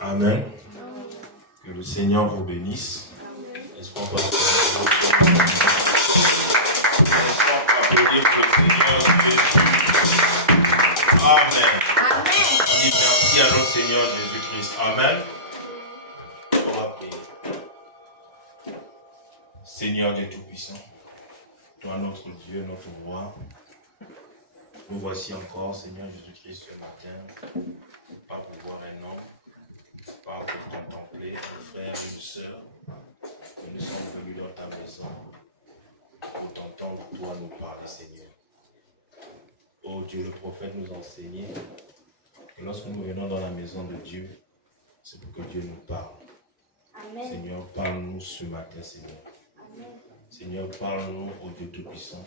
Amen. Que le Seigneur vous bénisse. Est-ce qu'on peut applaudir le Seigneur Jésus? Amen. Amen. On dit merci à notre Seigneur Jésus-Christ. Amen. On va prier. Seigneur Dieu Tout-Puissant, toi notre Dieu, notre roi, nous voici encore, Seigneur Jésus-Christ, ce matin, pas pour voir un homme, pas pour contempler nos frères et nos sœurs, mais nous sommes venus dans ta maison pour t'entendre, toi, nous parler, Seigneur. Oh Dieu, le prophète nous enseignait que lorsque nous venons dans la maison de Dieu, c'est pour que Dieu nous parle. Amen. Seigneur, parle-nous ce matin, Seigneur. Amen. Seigneur, parle-nous au Dieu Tout-Puissant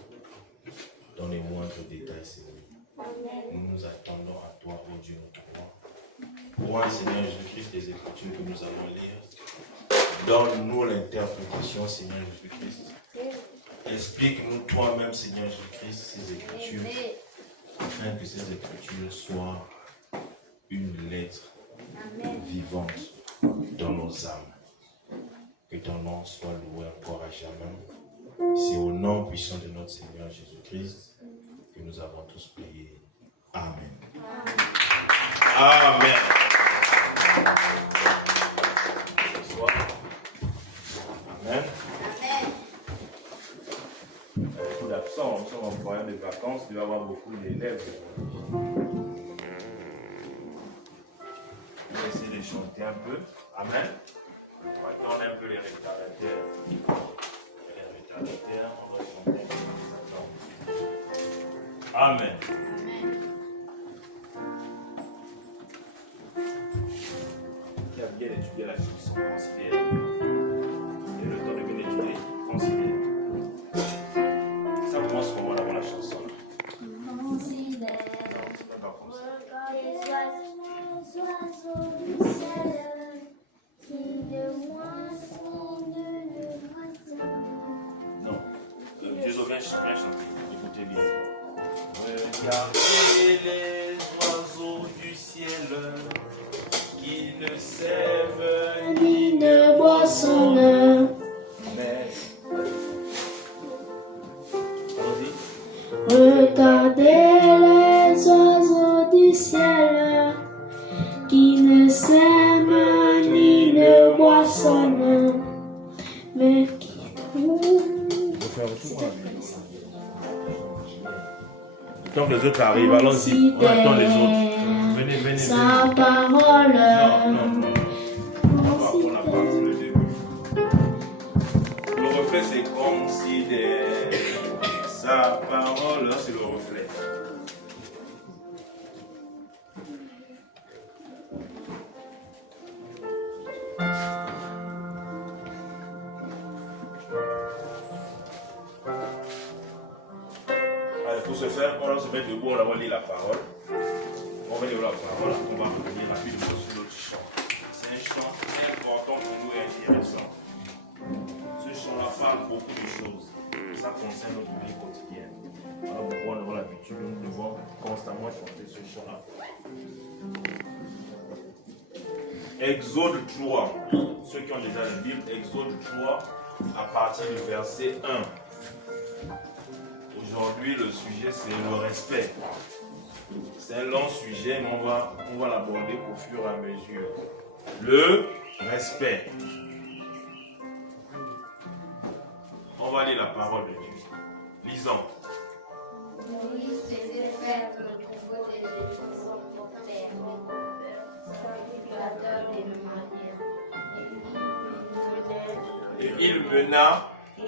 dans les moindres détails, Seigneur. Amen. Nous nous attendons à toi, oh Dieu, notre roi. Pour Seigneur Jésus-Christ, les Écritures que nous allons lire, donne-nous l'interprétation, Seigneur Jésus-Christ. Explique-nous toi-même, Seigneur Jésus-Christ, ces Écritures, afin que ces Écritures soient une lettre vivante dans nos âmes. Que ton nom soit loué encore à jamais. C'est au nom puissant de notre Seigneur Jésus-Christ que nous avons tous prié. Amen. Amen. Bonsoir. Amen. Beaucoup d'absents, nous sommes en période de vacances, il va y avoir beaucoup d'élèves. On va essayer de chanter un peu. Amen. On va attendre un peu les retardataires. Les retardataires, on va chanter. Amen. Qui a bien étudié la chanson, considère. Et le temps de bien étudier, considère. Ça commence pour moi d'avoir la chanson. Considère. Non, c'est pas comme ça. Les oiseaux du ciel qui de moisson de moisson. Non. Dieu doit bien chanter. Écoutez bien. Regardez les oiseaux du ciel qui ne sèment Ni ne boissonnent. mais. Allons-y. Regardez les oiseaux du ciel qui ne sèment ni ne boissonnent, mais qui Tant que les autres arrivent, allons-y. On attend les autres. Venez, venez, sa venez. parole. Non. On a parti le début. Le reflet, c'est considère. Sa parole, c'est le reflet. Allez, pour ce faire, on va se mettre debout, on va lire la parole. On va lire la parole, on va revenir rapidement sur l'autre chant. C'est un chant très important pour nous et intéressant. Ce chant-là parle beaucoup de choses. Ça concerne notre vie quotidienne. Alors, pour on aura l'habitude, nous devons constamment chanter ce chant-là. Exode 3. Ceux qui ont déjà la Bible, Exode 3, à partir du verset 1. Aujourd'hui, le sujet, c'est le respect. C'est un long sujet, mais on va l'aborder au fur et à mesure. Le respect. On va lire la parole de Dieu. Lisons. Moïse faisait faire le troupeau des Égyptiens pour faire sacrificateur des manières. Et il mena le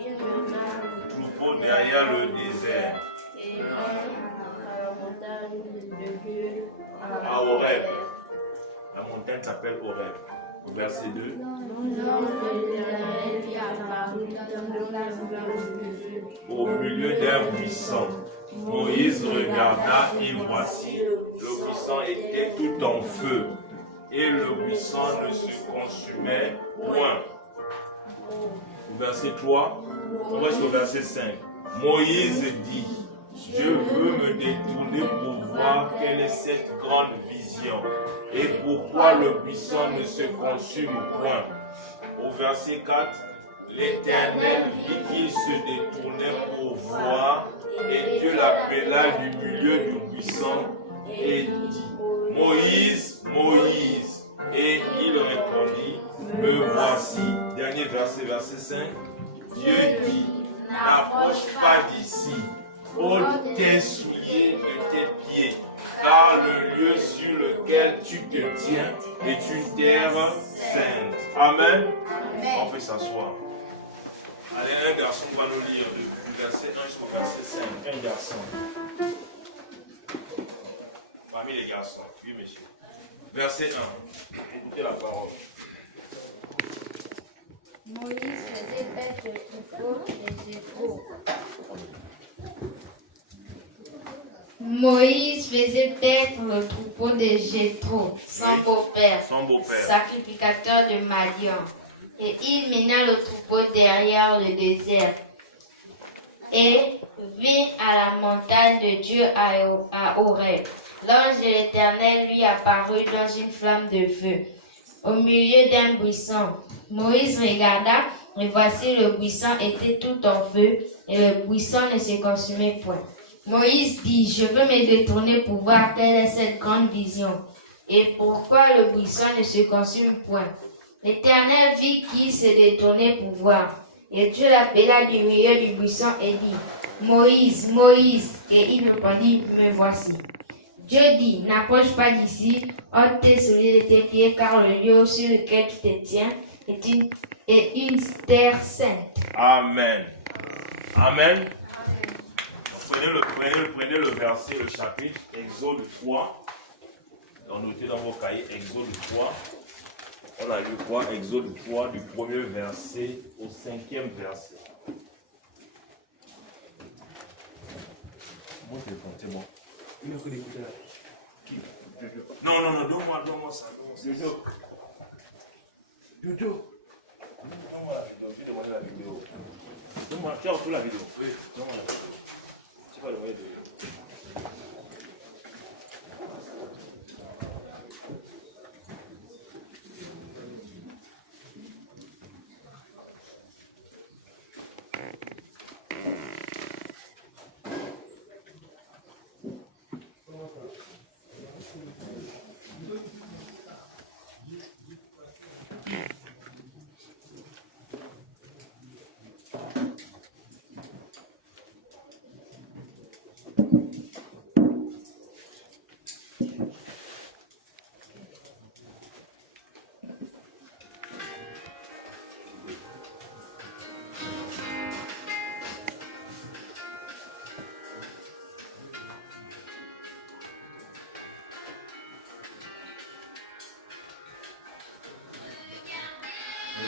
troupeau derrière le désert. Et à la montagne de Dieu, À Horeb. La montagne s'appelle Horeb. Au verset 2. Au milieu d'un buisson, Moïse regarda et voici, le buisson était tout en feu et le buisson ne se consumait point. Au verset 3, on va jusqu'au verset 5. Moïse dit, je veux me détourner pour voir quelle est cette grande vision et pourquoi le buisson ne se consume point. Au verset 4, l'Éternel vit qu'il se détournait pour voir et Dieu l'appela du milieu du buisson et dit, Moïse, Moïse. Et il répondit, me voici. Dernier verset, verset 5. Dieu dit, n'approche pas d'ici. Ôte tes souliers de tes pieds, car le lieu sur lequel tu te tiens est une terre sainte. Amen. On peut s'asseoir. Allez, un garçon va nous lire du verset 1 jusqu'au verset 5. Un garçon. Parmi les garçons. Oui, monsieur. Verset 1. Écoutez la parole. Moïse faisait paître le troupeau des Jéthro. Moïse faisait paître le troupeau de Jéthro, son beau-père, sacrificateur de Madian. Et il mena le troupeau derrière le désert et vint à la montagne de Dieu à Horeb. L'ange de l'Éternel lui apparut dans une flamme de feu, au milieu d'un buisson. Moïse regarda, et voici le buisson était tout en feu, et le buisson ne se consumait point. Moïse dit, je veux me détourner pour voir quelle est cette grande vision, et pourquoi le buisson ne se consume point. L'Éternel vit qu'il se détournait pour voir, et Dieu l'appela du milieu du buisson et dit, Moïse, Moïse, et il répondit, me voici. Dieu dit, n'approche pas d'ici, ôte tes souliers de tes pieds, car le lieu sur lequel tu te tiens est une terre sainte. Amen. Amen. Prenez le verset, le chapitre, Exode 3. Notez dans vos cahiers, Exode 3. On a lu quoi? Exode 3, du premier verset au 5e verset. Mon téléphone, c'est bon. Il a que d'écouter là. Non, donne-moi ça. Jojo. Donne-moi la vidéo. Je vais demander la vidéo. Donne-moi, tu as reçu la vidéo? Oui. Donne-moi la vidéo. Tu vas demander la vidéo.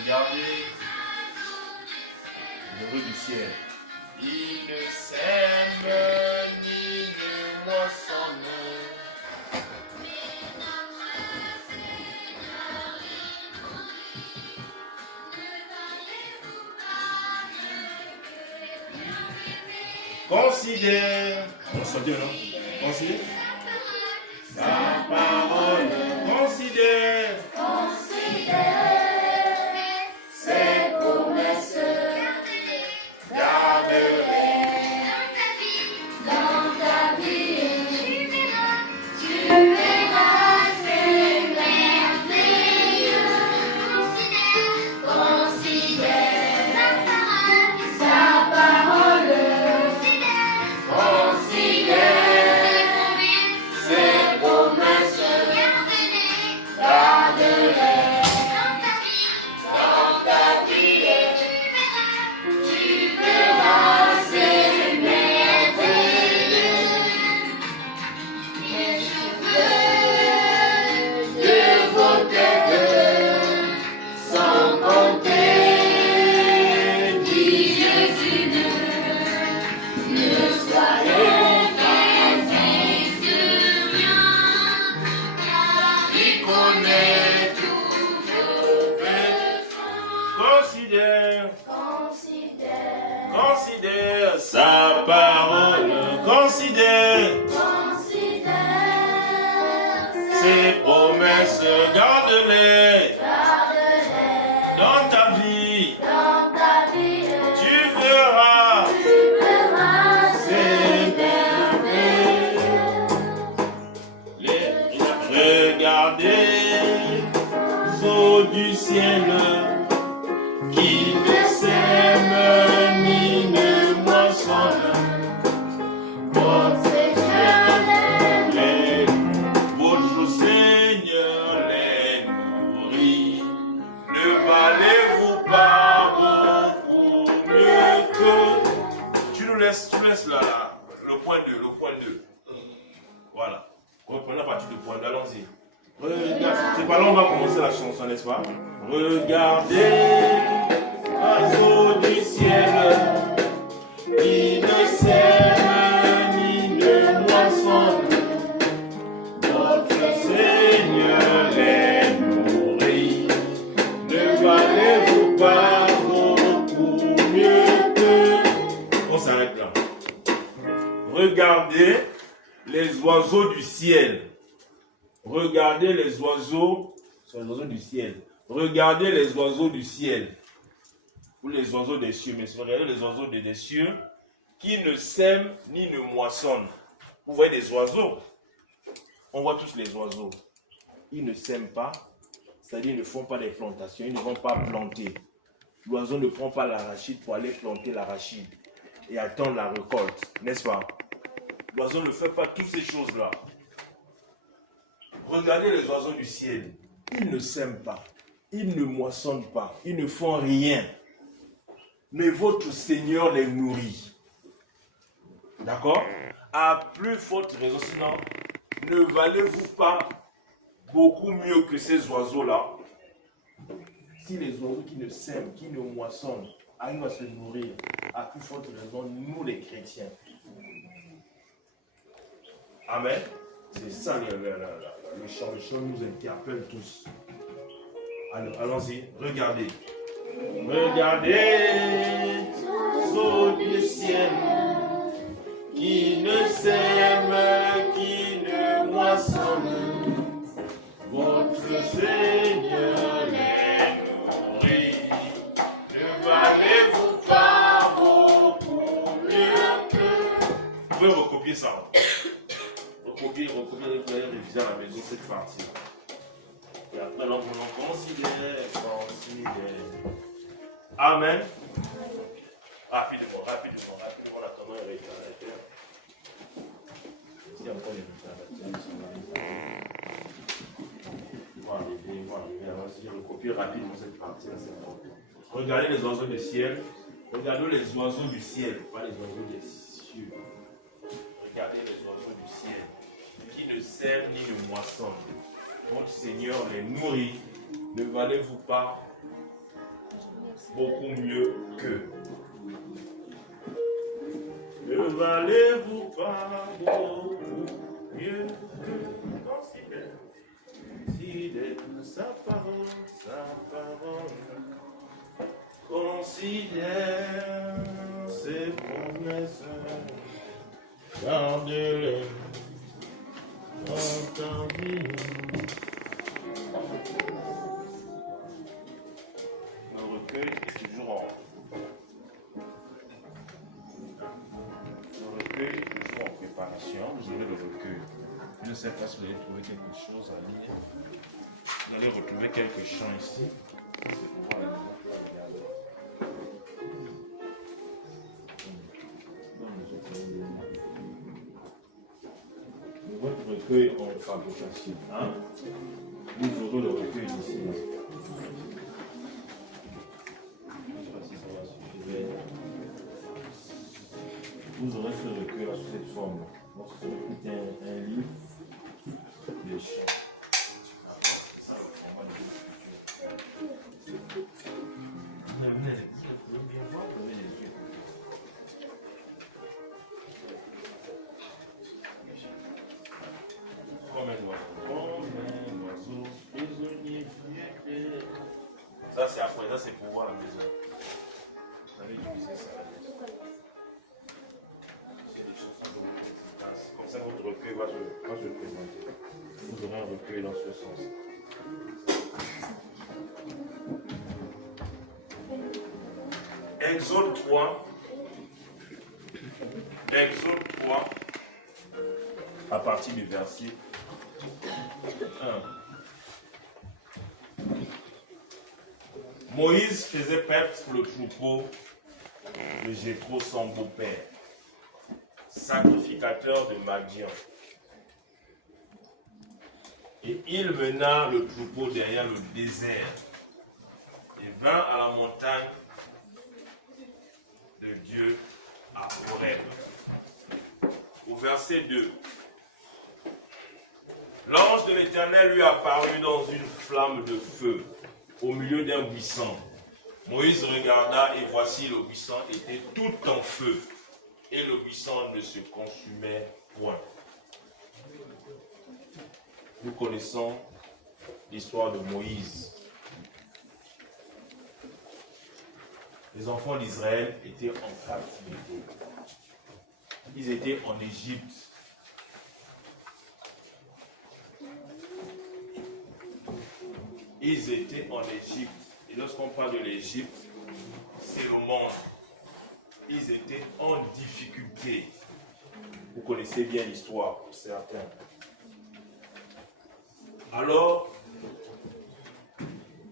Regardez le bleu du ciel. Il ne sème ni ne moissonne. Considère. On sortit maintenant. Considère. La parole. Considère. considère, considère sa parole, considère ses promesses, garde-les dans ta vie. Tu verras ses merveilles. Regardez eaux du ciel qui ne sèment ni ne moissonnent. Votre Seigneur les nourrit. Ne valez-vous pas beaucoup mieux que... Tu laisses là, le point 2, le point 2. Voilà. Reprenons la partie du point 2, allons-y. C'est pas là on va commencer la chanson, n'est-ce pas? Regardez l'oiseau du ciel qui ne sème ni ne moissonne. Votre Seigneur les nourrit. Ne valez-vous pas beaucoup mieux que... On s'arrête là. Regardez les oiseaux du ciel. Regardez les oiseaux, sont les oiseaux du ciel. Regardez les oiseaux du ciel. Ou les oiseaux des cieux. Mais regardez les oiseaux des cieux qui ne sèment ni ne moissonnent. Vous voyez des oiseaux. On voit tous les oiseaux. Ils ne sèment pas. C'est-à-dire ils ne font pas des plantations. Ils ne vont pas planter. L'oiseau ne prend pas l'arachide pour aller planter l'arachide. Et attendre la récolte. N'est-ce pas? L'oiseau ne fait pas toutes ces choses-là. Regardez les oiseaux du ciel. Ils ne sèment pas. Ils ne moissonnent pas. Ils ne font rien. Mais votre Seigneur les nourrit. D'accord? À plus forte raison, sinon, ne valez-vous pas beaucoup mieux que ces oiseaux-là? Si les oiseaux qui ne sèment, qui ne moissonnent, arrivent à se nourrir, à plus forte raison, nous les chrétiens. Amen. C'est ça le chant nous interpelle tous. Alors, allons-y, regardez. Regardez eaux du ciel qui ne sèment, qui ne moissonnent. Votre Seigneur les nourrit. Ne valez-vous pas beaucoup mieux que... Vous pouvez recopier ça. Recopier, vous allez réviser à la maison cette partie. Et après, là, vous considère. Amen. Rapidement, en attendant les résultats. Si encore les résultats, voilà, vas-y, recopier rapidement cette partie. Regardez les oiseaux du ciel. Regardez les oiseaux du ciel, pas les oiseaux des cieux. Regardez les oiseaux du ciel, qui ne sèment ni ne moissonnent. Votre Seigneur les nourrit. Ne valez-vous pas beaucoup mieux qu'eux? Ne valez-vous pas beaucoup mieux qu'eux? Considère sa parole, considère ses promesses, garde-les dans ta vie. Le recueil est toujours en... préparation. Vous aurez le recueil. Je ne sais pas si vous allez trouver quelque chose à lire. Vous allez retrouver quelques chants ici. Votre recueil en fabrication. Hein? Vous aurez le recueil ici. Je ne sais pas si ça va suffire. Vous aurez ce recueil sous cette forme. Donc, c'est un livre de chants. C'est ça le format de l'écriture. Vous pouvez bien voir, vous avez les yeux. Comme un oiseau prisonnier. Ça, c'est après Ça, c'est pour voir la maison. Vous allez utiliser ça à la maison. C'est des chansons de c'est comme ça que votre recueil va se présenter. Vous aurez un recueil dans ce sens. Exode 3. Exode 3. À partir du verset 1. Moïse faisait paître le troupeau de Jéthro, son beau-père, sacrificateur de Madian. Et il mena le troupeau derrière le désert et vint à la montagne de Dieu à Horeb. Au verset 2. L'ange de l'Éternel lui apparut dans une flamme de feu au milieu d'un buisson. Moïse regarda et voici le buisson était tout en feu et le buisson ne se consumait point. Nous connaissons l'histoire de Moïse. Les enfants d'Israël étaient en captivité. Ils étaient en Égypte. Ils étaient en Égypte. Et lorsqu'on parle de l'Égypte, c'est le monde. Ils étaient en difficulté. Vous connaissez bien l'histoire pour certains. Alors,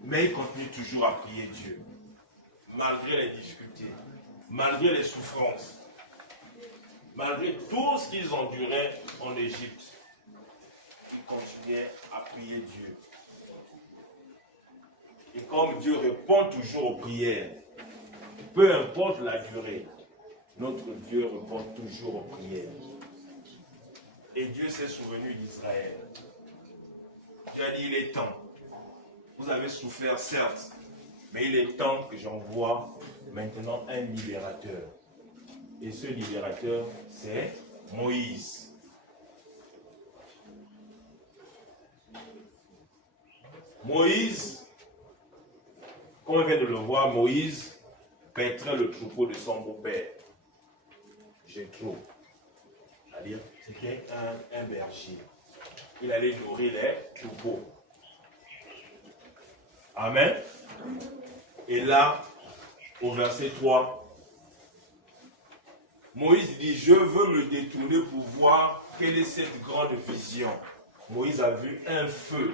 mais ils continuent toujours à prier Dieu. Malgré les difficultés, malgré les souffrances, malgré tout ce qu'ils enduraient en Égypte, ils continuaient à prier Dieu. Et comme Dieu répond toujours aux prières, peu importe la durée, notre Dieu répond toujours aux prières. Et Dieu s'est souvenu d'Israël. Dieu a dit, il est temps. Vous avez souffert, certes, mais il est temps que j'envoie maintenant un libérateur. Et ce libérateur, c'est Moïse. Moïse, comme on vient de le voir, Moïse paîtrait le troupeau de son beau-père, Jéthro. C'est-à-dire, c'était un berger. Il allait nourrir les troupeaux. Amen. Et là, au verset 3, Moïse dit, je veux me détourner pour voir quelle est cette grande vision. Moïse a vu un feu,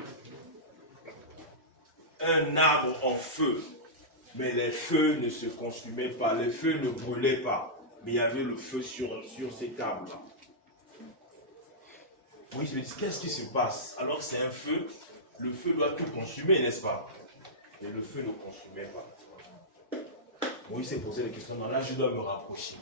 un arbre en feu, mais les feux ne se consumaient pas, les feux ne brûlaient pas, mais il y avait le feu sur cet arbre-là. Moïse me dit, qu'est-ce qui se passe? Alors que c'est un feu, le feu doit tout consumer, n'est-ce pas? Et le feu ne consumait pas. Moïse s'est posé la question, non, là je dois me rapprocher.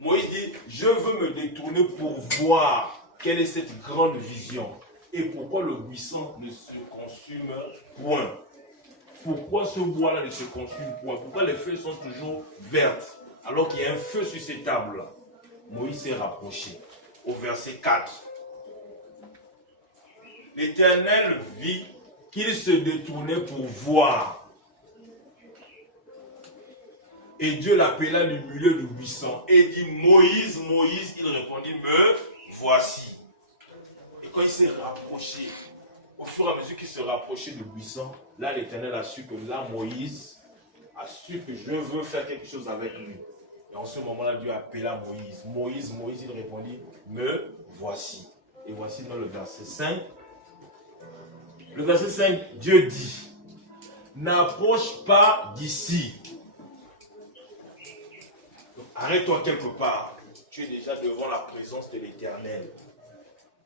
Moïse dit, je veux me détourner pour voir quelle est cette grande vision et pourquoi le buisson ne se consume point. Pourquoi ce bois-là ne se consume point? Pourquoi les feuilles sont toujours vertes alors qu'il y a un feu sur ces tables-là? Moïse s'est rapproché. Au verset 4. L'Éternel vit qu'il se détournait pour voir. Et Dieu l'appela du milieu du buisson et dit, Moïse, Moïse, il répondit, me voici. Et quand il s'est rapproché, au fur et à mesure qu'il se rapprochait du buisson, là l'Éternel a su que là Moïse a su que je veux faire quelque chose avec lui. Et en ce moment-là, Dieu appela Moïse. Moïse, Moïse, il répondit, me voici. Et voici dans le verset 5. Le verset 5, Dieu dit, n'approche pas d'ici. Arrête-toi quelque part. Tu es déjà devant la présence de l'Éternel.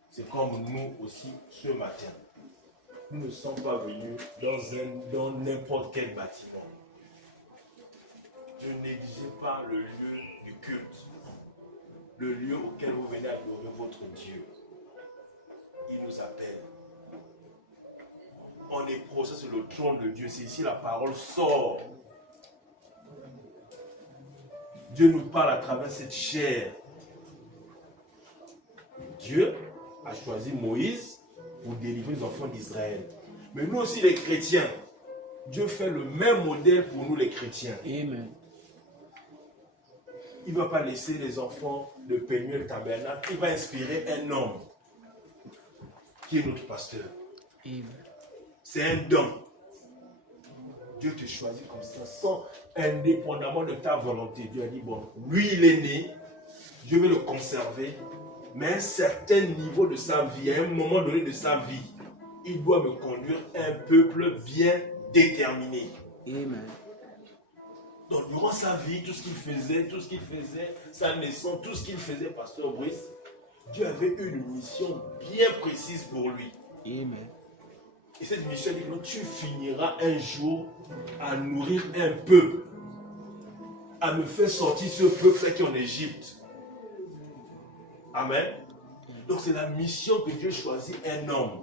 C'est comme nous aussi ce matin. Nous ne sommes pas venus dans n'importe quel bâtiment. Ne négligez pas le lieu du culte. Le lieu auquel vous venez adorer votre Dieu. Il nous appelle. On est procès sur le trône de Dieu. C'est ici la parole sort. Dieu nous parle à travers cette chair. Dieu a choisi Moïse pour délivrer les enfants d'Israël. Mais nous aussi les chrétiens, Dieu fait le même modèle pour nous les chrétiens. Amen. Il ne va pas laisser les enfants de Pénuel Tabernacle. Il va inspirer un homme qui est notre pasteur. Amen. C'est un don. Dieu te choisit comme ça, sans indépendamment de ta volonté. Dieu a dit, bon, lui il est né, Dieu veut le conserver, mais à un certain niveau de sa vie, à un moment donné de sa vie, il doit me conduire un peuple bien déterminé. Amen. Donc durant sa vie, tout ce qu'il faisait, sa naissance, tout ce qu'il faisait, pasteur Brice, Dieu avait une mission bien précise pour lui. Amen. Et cette mission dit que tu finiras un jour à nourrir un peuple, à me faire sortir ce peuple qui est en Égypte. Amen. Donc c'est la mission que Dieu choisit un homme.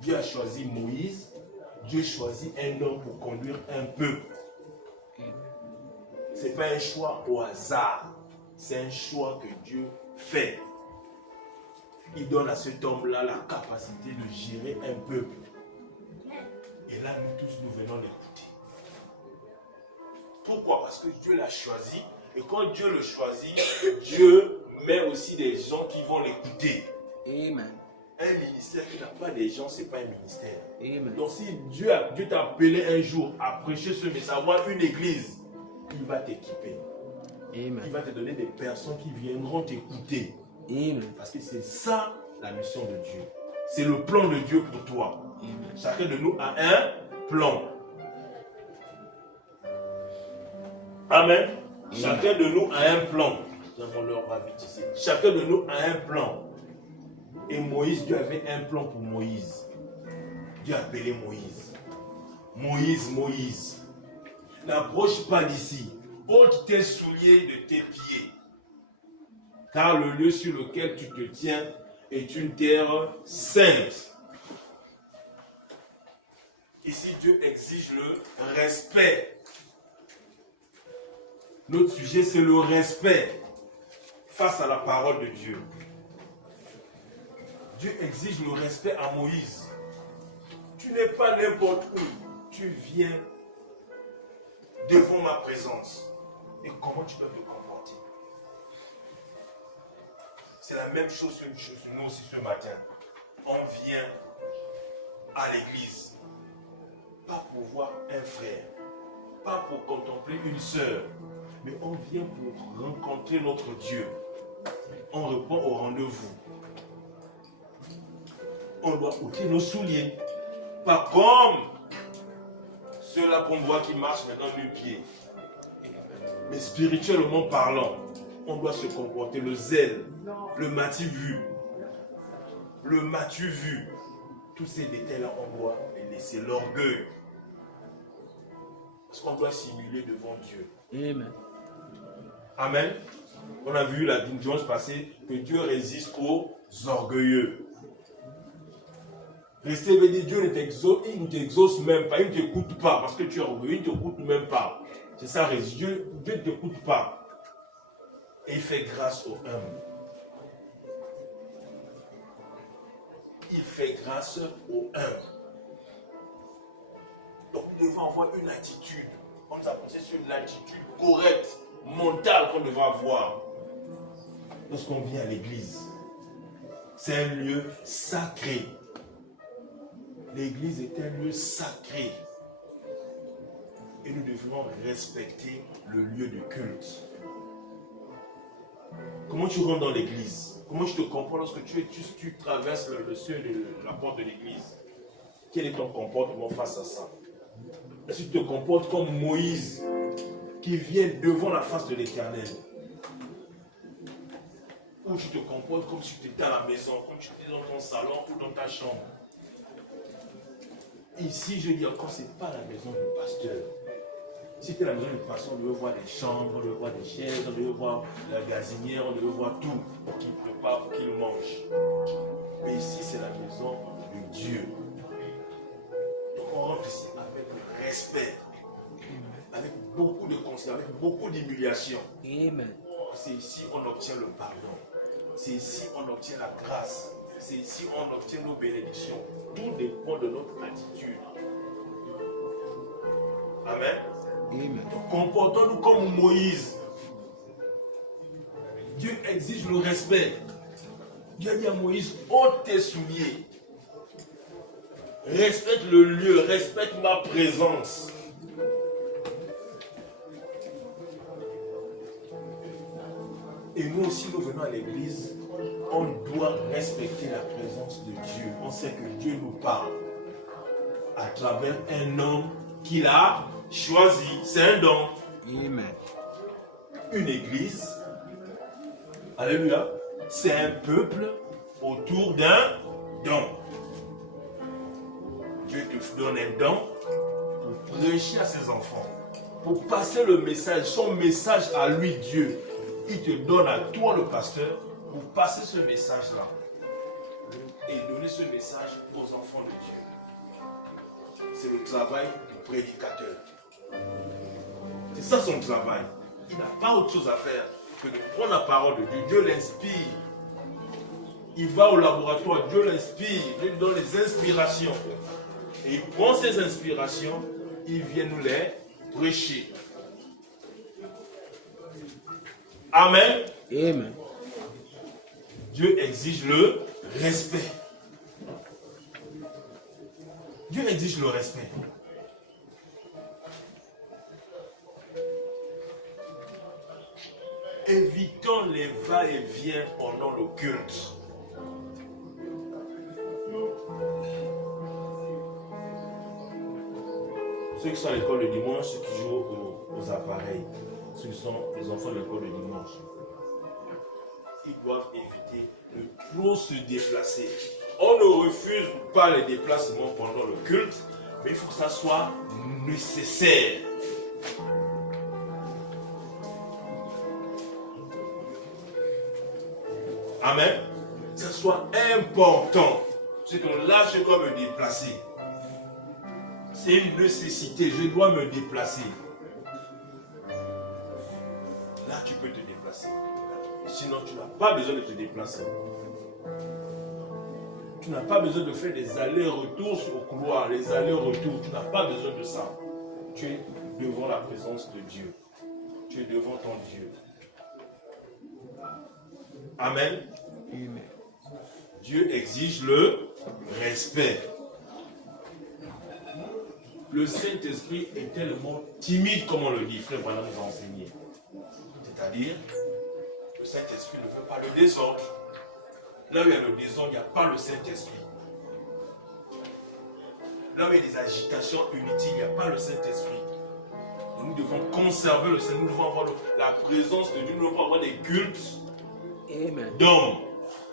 Dieu a choisi Moïse, Dieu choisit un homme pour conduire un peuple. Ce n'est pas un choix au hasard, c'est un choix que Dieu fait. Il donne à cet homme-là la capacité de gérer un peuple. Et là, nous tous, nous venons l'écouter. Pourquoi? Parce que Dieu l'a choisi. Et quand Dieu le choisit, Dieu met aussi des gens qui vont l'écouter. Amen. Un ministère qui n'a pas des gens, ce n'est pas un ministère. Amen. Donc si Dieu t'a appelé un jour à prêcher ce message, avoir une église, il va t'équiper. Amen. Il va te donner des personnes qui viendront t'écouter. Amen. Parce que c'est ça la mission de Dieu. C'est le plan de Dieu pour toi. Amen. Chacun de nous a un plan. Amen. Chacun de nous a un plan. Chacun de nous a un plan. Et Moïse, Dieu avait un plan pour Moïse. Dieu a appelé Moïse. Moïse, n'approche pas d'ici. Ôte tes souliers de tes pieds. Car le lieu sur lequel tu te tiens est une terre sainte. Ici, Dieu exige le respect. Notre sujet, c'est le respect face à la parole de Dieu. Dieu exige le respect à Moïse. Tu n'es pas n'importe où. Tu viens devant ma présence. Et comment tu dois te comporter? C'est la même chose que nous aussi ce matin. On vient à l'église. Pas pour voir un frère. Pas pour contempler une sœur. Mais on vient pour rencontrer notre Dieu. On répond au rendez-vous. On doit ôter nos souliers. Pas comme ceux-là qu'on voit qui marchent maintenant du pied. Mais spirituellement parlant, on doit se comporter le zèle, le m'as-tu vu, le m'as-tu vu. Tous ces détails-là, on doit les laisser. L'orgueil. Parce qu'on doit simuler devant Dieu. Amen. Amen. On a vu la dimanche passée que Dieu résiste aux orgueilleux. Rester veut dire Dieu il ne t'exauce même pas, il ne t'écoute pas parce que tu es orgueilleux, il ne t'écoute même pas. C'est ça, Dieu ne t'écoute pas. Et il fait grâce aux humbles. Il fait grâce aux humbles. Donc nous devons avoir une attitude. On nous a pensé sur l'attitude correcte, mentale qu'on devrait avoir lorsqu'on vient à l'église. C'est un lieu sacré. L'église est un lieu sacré. Et nous devons respecter le lieu de culte. Comment tu rentres dans l'église? Comment tu te comportes lorsque tu traverses le seuil de la porte de l'église? Quel est ton comportement face à ça? Est-ce que tu te comportes comme Moïse qui vient devant la face de l'Éternel? Ou tu te comportes comme si tu étais à la maison, comme si tu étais dans ton salon ou dans ta chambre? Ici, je dis encore, ce n'est pas la maison du pasteur. Si c'était la maison du pasteur, on devait voir des chambres, on devait voir des chaises, on devait voir la gazinière, on devait voir tout pour qu'il prépare, pour qu'il mange. Mais ici, c'est la maison de Dieu. Donc on rentre ici avec le respect, avec beaucoup de considération, avec beaucoup d'humiliation. Amen. C'est ici qu'on obtient le pardon. C'est ici qu'on obtient la grâce. C'est ici qu'on obtient nos bénédictions. Tout dépend de notre attitude. Amen. Amen. Donc, comportons-nous comme Moïse. Dieu exige le respect. Dieu a dit à Moïse, ôte tes souliers. Respecte le lieu, respecte ma présence. Et nous aussi, nous venons à l'église, on doit respecter la présence de Dieu. On sait que Dieu nous parle à travers un homme qu'il a choisi. C'est un don. Amen. Une église, alléluia, c'est un peuple autour d'un don. Dieu te donne un don pour prêcher à ses enfants, pour passer le message, son message à lui, Dieu. Il te donne à toi, le pasteur, pour passer ce message-là et donner ce message aux enfants de Dieu. C'est le travail du prédicateur. C'est ça son travail. Il n'a pas autre chose à faire que de prendre la parole de Dieu. Dieu l'inspire. Il va au laboratoire, Dieu l'inspire, Dieu lui donne les inspirations. Et il prend ces inspirations, il vient nous les prêcher. Amen. Amen. Dieu exige le respect. Dieu exige le respect. Évitons les va-et-vient pendant le culte. Ceux qui sont à l'école le dimanche, ceux qui jouent aux appareils, ceux qui sont les enfants de l'école le dimanche, ils doivent éviter de trop se déplacer. On ne refuse pas les déplacements pendant le culte, mais il faut que ça soit nécessaire. Amen. Que ça soit important. C'est qu'on lâche comme me déplacer. C'est une nécessité. Je dois me déplacer. Là, tu peux te déplacer. Sinon, tu n'as pas besoin de te déplacer. Tu n'as pas besoin de faire des allers-retours au couloir, les allers-retours. Tu n'as pas besoin de ça. Tu es devant la présence de Dieu. Tu es devant ton Dieu. Amen. Amen. Dieu exige le respect. Le Saint-Esprit est tellement timide, comme on le dit, frère Branham nous a enseigné. C'est-à-dire, le Saint-Esprit ne veut pas le désordre. Là où il y a le désordre, il n'y a pas le Saint-Esprit. Là où il y a des agitations inutiles, il n'y a pas le Saint-Esprit. Nous devons conserver le Saint-Esprit, nous devons avoir la présence de Dieu, nous devons avoir des cultes d'hommes.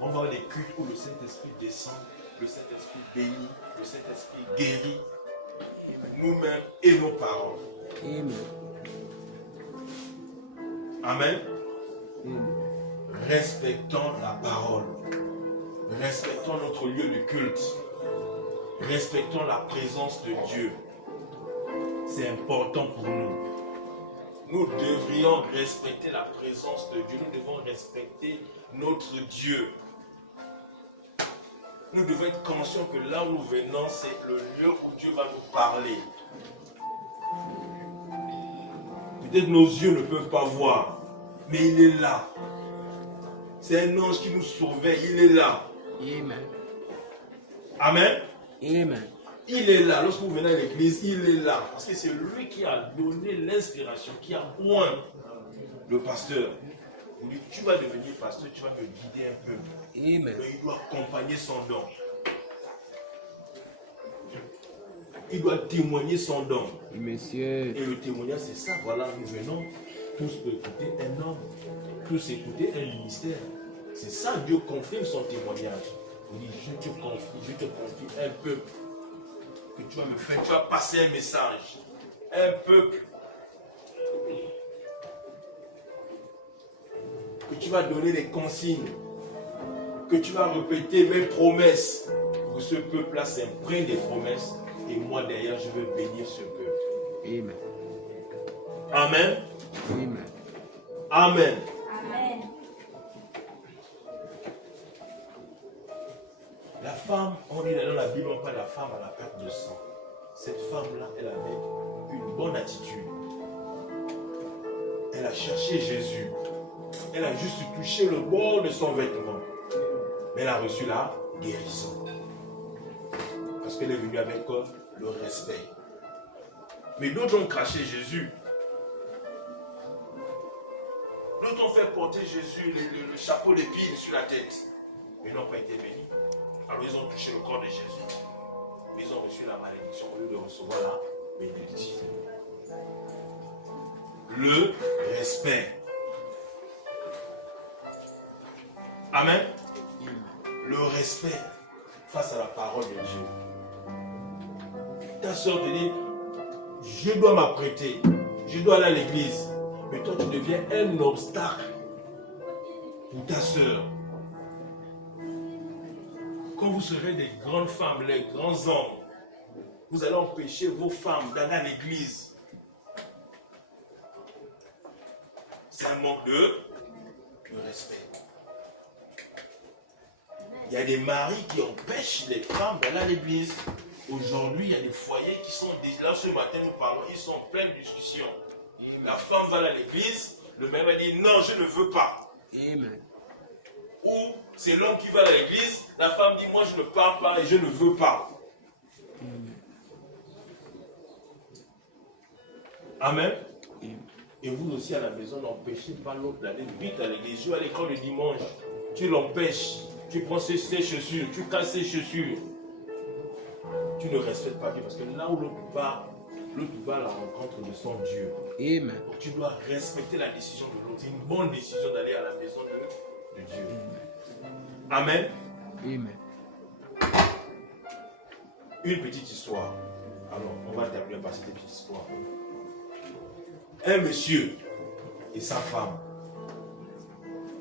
On va avoir des cultes où le Saint-Esprit descend, le Saint-Esprit bénit, le Saint-Esprit guérit nous-mêmes et nos paroles. Amen. Amen. Respectons la parole. Respectons notre lieu de culte. Respectons la présence de Dieu. C'est important pour nous. Nous devrions respecter la présence de Dieu. Nous devons respecter notre Dieu. Nous devons être conscients que là où nous venons, c'est le lieu où Dieu va nous parler. Peut-être nos yeux ne peuvent pas voir, mais il est là. C'est un ange qui nous surveille, il est là. Amen. Amen. Amen. Il est là. Lorsque vous venez à l'église, il est là. Parce que c'est lui qui a donné l'inspiration, qui a oint le pasteur. Il dit, tu vas devenir pasteur, tu vas me guider un peu. Amen. Mais il doit accompagner son don. Il doit témoigner son don. Monsieur. Et le témoignage, c'est ça. Voilà, nous venons tous écouter un homme, tous écouter un ministère. C'est ça, Dieu confirme son témoignage. Il dit, je te confie un peuple que tu vas me faire, tu vas passer un message. Un peuple que tu vas donner des consignes, que tu vas répéter mes promesses. Pour que ce peuple-là s'imprègne des promesses. Et moi, derrière, je veux bénir ce peuple. Amen. Amen. Amen. Amen. Amen. La femme, on dit dans la Bible, on parle de la femme à la perte de sang. Cette femme-là, elle avait une bonne attitude. Elle a cherché Jésus. Elle a juste touché le bord de son vêtement. Mais elle a reçu la guérison. Parce qu'elle est venue avec le respect. Mais d'autres ont craché Jésus. D'autres ont fait porter Jésus le chapeau d'épines sur la tête. Mais ils n'ont pas été bénis. Alors ils ont touché le corps de Jésus. Mais ils ont reçu la malédiction au lieu de recevoir la bénédiction. Le respect. Amen. Le respect face à la parole de Dieu. Ta soeur te dit, je dois m'apprêter, je dois aller à l'église. Mais toi, tu deviens un obstacle pour ta soeur. Quand vous serez des grandes femmes, les grands hommes, vous allez empêcher vos femmes d'aller à l'église. C'est un manque de respect. Il y a des maris qui empêchent les femmes d'aller à l'église. Aujourd'hui, il y a des foyers qui sont là. Ce matin, nous parlons, ils sont en pleine discussion. La femme va à l'église, le mari va dire non, je ne veux pas. Amen. Ou c'est l'homme qui va à l'église, la femme dit moi je ne pars pas et je ne veux pas. Amen. Et vous aussi à la maison, n'empêchez pas l'autre d'aller vite à l'église. Je vais à l'école le dimanche, tu l'empêches, tu prends ses chaussures, tu casses ses chaussures. Tu ne respectes pas Dieu parce que là où l'autre va à la rencontre de son Dieu. Amen. Donc tu dois respecter la décision de l'autre. C'est une bonne décision d'aller à la maison de Dieu. Amen. Amen. Une petite histoire. Alors, on va terminer par cette petite histoire. Un monsieur et sa femme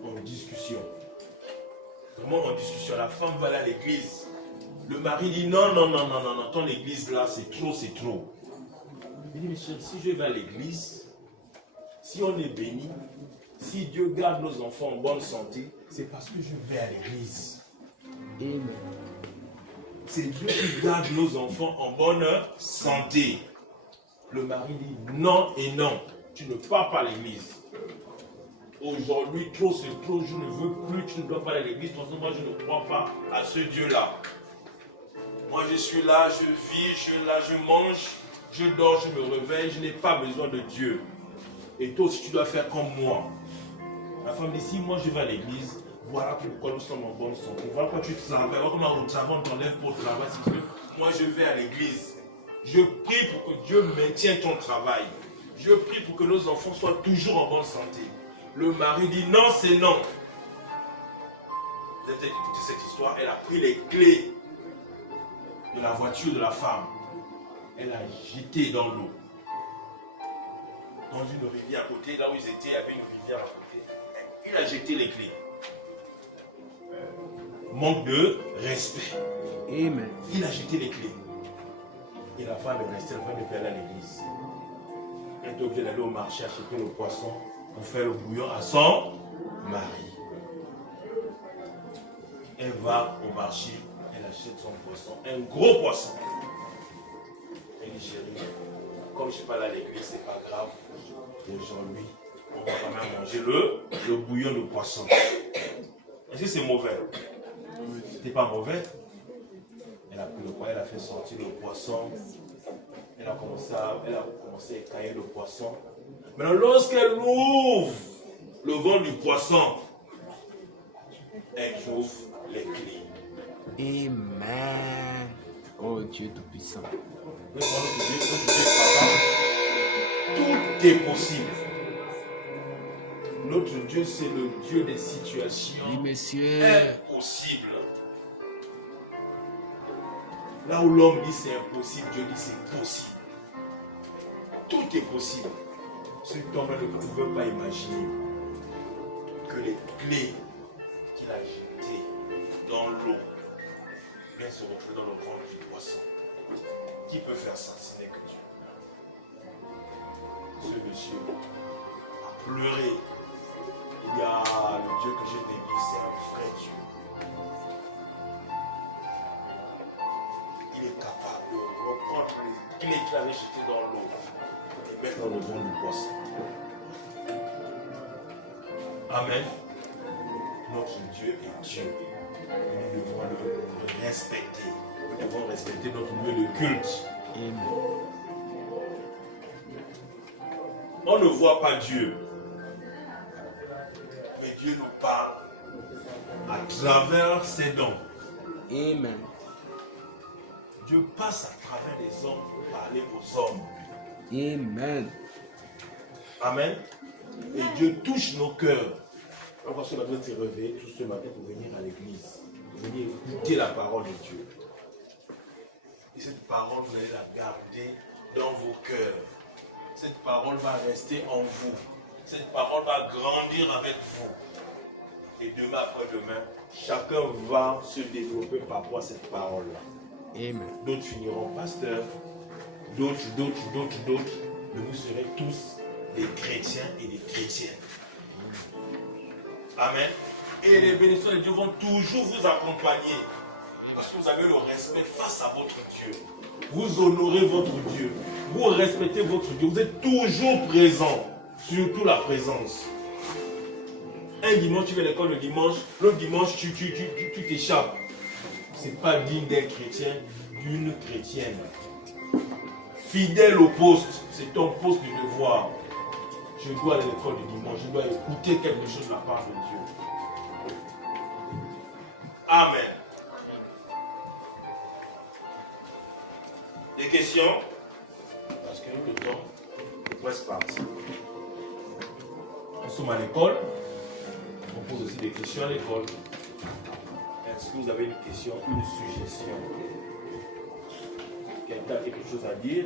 en discussion. Vraiment en discussion. La femme va aller à l'église. Le mari dit non, ton église là, c'est trop. Il dit, mais chérie, si je vais à l'église, si on est béni, si Dieu garde nos enfants en bonne santé, c'est parce que je vais à l'église. Amen. C'est Dieu qui garde nos enfants en bonne santé. Le mari dit non et non, tu ne pars pas à l'église. Aujourd'hui, trop c'est trop, je ne veux plus, tu ne dois pas aller à l'église, parce que moi je ne crois pas à ce Dieu-là. Moi je suis là, je vis, je mange, je dors, je me réveille, je n'ai pas besoin de Dieu. Et toi aussi tu dois faire comme moi. La femme dit, si moi je vais à l'église, voilà pourquoi nous sommes en bonne santé. Voilà pourquoi tu travailles, voilà comment au travail on t'enlève pour le travail. C'est que moi je vais à l'église. Je prie pour que Dieu maintienne ton travail. Je prie pour que nos enfants soient toujours en bonne santé. Le mari dit non, c'est non. Vous avez écouté cette histoire, elle a pris les clés de la voiture de la femme. Elle a jeté dans l'eau. Dans une rivière à côté, là où ils étaient, il y avait une rivière à côté. Il a jeté les clés. Manque de respect. Amen. Il a jeté les clés. Et la femme est restée en train de faire à l'église. Elle est obligée d'aller au marché acheter le poisson pour faire le bouillon à son mari. Elle va au marché, elle achète son poisson, un gros poisson. Elle dit chérie, comme je ne suis pas là à l'église, c'est pas grave. Aujourd'hui, on va quand même manger le bouillon de poisson. Est-ce que c'est mauvais? C'était pas mauvais. Elle a pris le poisson, elle a fait sortir le poisson. Elle a commencé à écailler le poisson. Maintenant, lorsqu'elle ouvre le ventre du poisson, elle trouve les clés. Amen. Oh Dieu Tout-Puissant. Tout est possible. Notre Dieu, c'est le Dieu des situations Oui, monsieur. impossibles. Là où l'homme dit c'est impossible, Dieu dit c'est possible. Tout est possible. Cet homme ne pouvait pas imaginer que les clés qu'il a jetées dans l'eau viennent se retrouver dans le ventre du poisson. Qui peut faire ça? Ce n'est que Dieu. Ce monsieur a pleuré. Il y a le Dieu que j'ai négligé, c'est un vrai Dieu. Il est capable de reprendre les clés qu'il avait jetées dans l'eau devons nous poisson. Amen. Notre Dieu est Dieu. Et nous devons le respecter. Nous devons respecter notre lieu de culte. Amen. On ne voit pas Dieu. Mais Dieu nous parle à travers ses dons. Amen. Dieu passe à travers les hommes pour parler aux hommes. Amen. Amen. Et Dieu touche nos cœurs. Pourquoi cela doit se réveiller tout ce matin pour venir à l'église, pour venir écouter la parole de Dieu. Et cette parole, vous allez la garder dans vos cœurs. Cette parole va rester en vous. Cette parole va grandir avec vous. Et demain après-demain, chacun va se développer par rapport à cette parole-là. Amen. D'autres finiront pasteurs, d'autres. Mais vous serez tous des chrétiens et des chrétiennes. Amen. Et les bénédictions de Dieu vont toujours vous accompagner. Parce que vous avez le respect face à votre Dieu. Vous honorez votre Dieu. Vous respectez votre Dieu. Vous êtes toujours présent. Surtout la présence. Un dimanche, tu vas à l'école le dimanche. L'autre dimanche, tu t'échappes. Ce n'est pas digne d'un chrétien, d'une chrétienne. Fidèle au poste. C'est ton poste de devoir. Je dois aller à l'école du dimanche. Je dois écouter quelque chose de la part de Dieu. Amen. Des questions? Parce que le temps est presque parti. Nous sommes à l'école. On pose aussi des questions à l'école. Est-ce que vous avez une question, une suggestion? Quelqu'un a quelque chose à dire?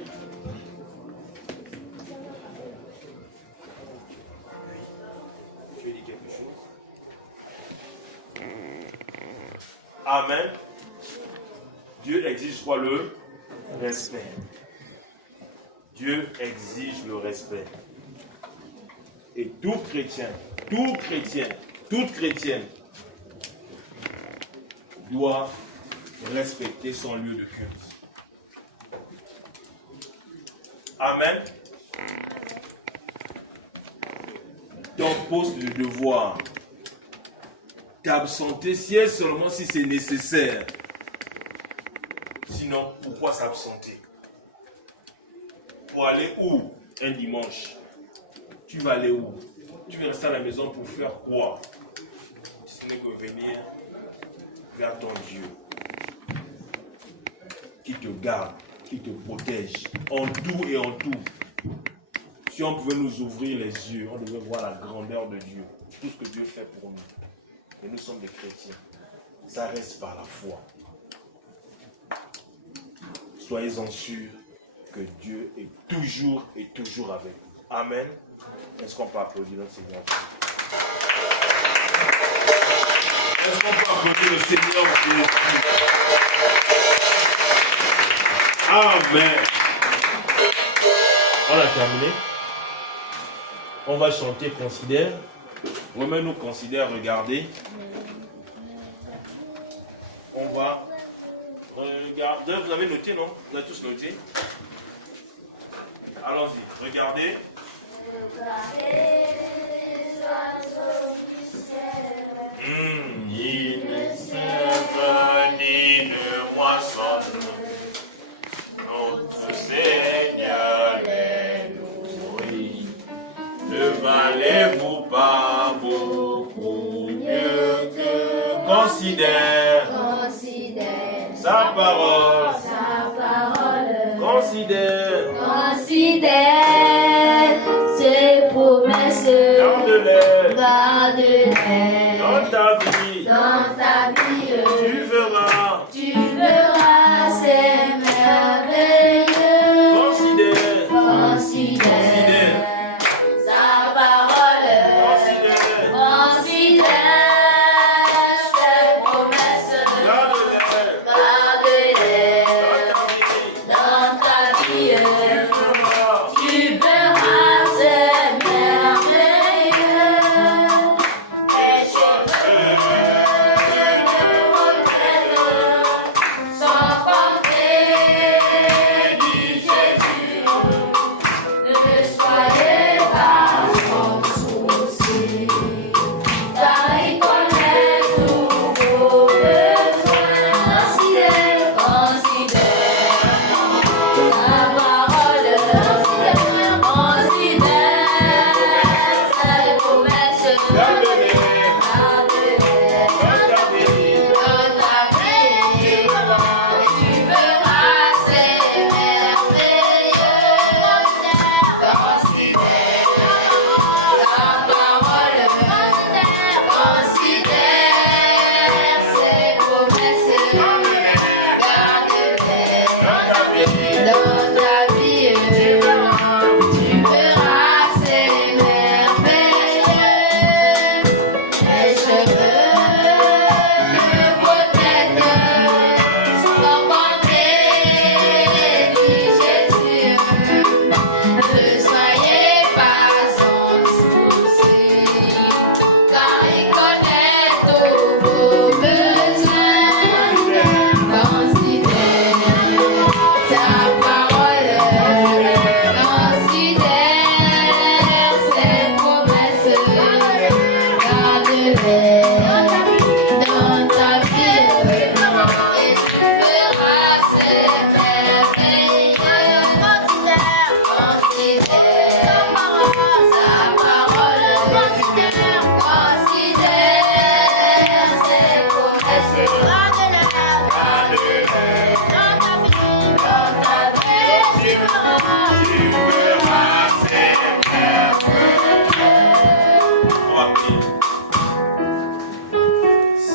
Tu veux dire quelque chose? Amen. Dieu exige quoi? Le respect. Dieu exige le respect. Et tout chrétien, toute chrétienne doit respecter son lieu de culte. Amen. Ton poste de devoir, t'absenter si et seulement si c'est nécessaire. Sinon, pourquoi s'absenter? Pour aller où un dimanche? Tu vas aller où? Tu vas rester à la maison pour faire quoi? Ce n'est que venir vers ton Dieu qui te garde, qui te protège en tout et en tout. Si on pouvait nous ouvrir les yeux, on devait voir la grandeur de Dieu, tout ce que Dieu fait pour nous. Et nous sommes des chrétiens. Ça reste par la foi. Soyez-en sûrs que Dieu est toujours avec vous. Amen. Est-ce qu'on peut applaudir notre Seigneur? Est-ce qu'on peut applaudir le Seigneur Jésus? Amen. On a terminé. On va chanter Considère. Remets-nous Considère, regardez. On va regarder. Vous avez noté, non? Vous avez tous noté? Allons-y, regardez. Ils ne sèment ni ne moissonnent. Notre Seigneur les nourrit. Ne valez-vous pas beaucoup mieux que considère sa parole. Considère ses promesses. Garde-les Dans ta vie. Tu verras. c'est merveilleux. Considère sa parole. Considère ses promesses. Garde-les dans ta vie. Tu verras, c'est merveilleux.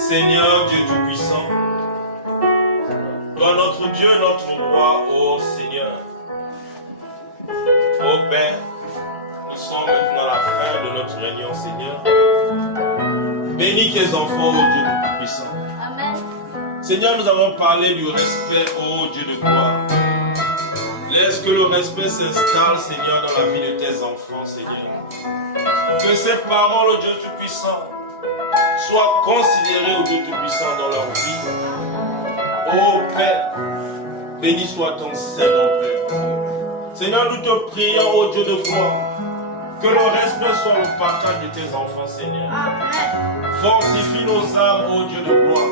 Seigneur Dieu Tout-Puissant, toi notre Dieu, notre roi, ô Seigneur. Ô Père, nous sommes maintenant à la fin de notre réunion, Seigneur. Bénis tes enfants, ô Dieu Tout-Puissant. Amen. Seigneur, nous avons parlé du respect, ô Dieu de gloire. Laisse que le respect s'installe, Seigneur, dans la vie de tes enfants, Seigneur. Que ces paroles, ô Dieu Tout-Puissant, soient considérées, ô Dieu Tout-Puissant, dans leur vie. Ô Père, béni soit ton Saint-Nom, Père. Seigneur, nous te prions, ô Dieu de gloire, que le respect soit le partage de tes enfants, Seigneur. Fortifie nos âmes, ô Dieu de gloire.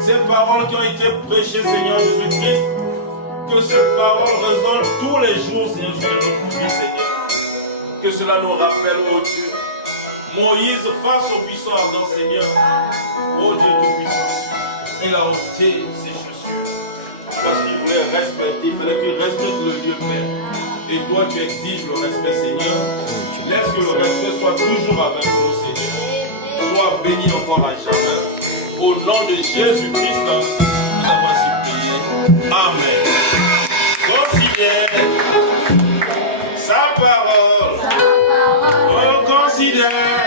Ces paroles qui ont été prêchées, Seigneur Jésus-Christ, que ces paroles résonnent tous les jours, Seigneur, sur notre vie, Seigneur. Que cela nous rappelle, ô Dieu, Moïse face au buisson ardent, Seigneur, ô Dieu Tout-Puissant, il a ôté ses chaussures parce qu'il voulait respecter, il fallait qu'il respecte le lieu, Père. Et toi, tu exiges le respect, Seigneur. Laisse que le respect soit toujours avec nous, Seigneur. Sois béni encore à jamais. Au nom de Jésus-Christ, nous avons ainsi prié. Amen. Considère sa parole. Oh, considère.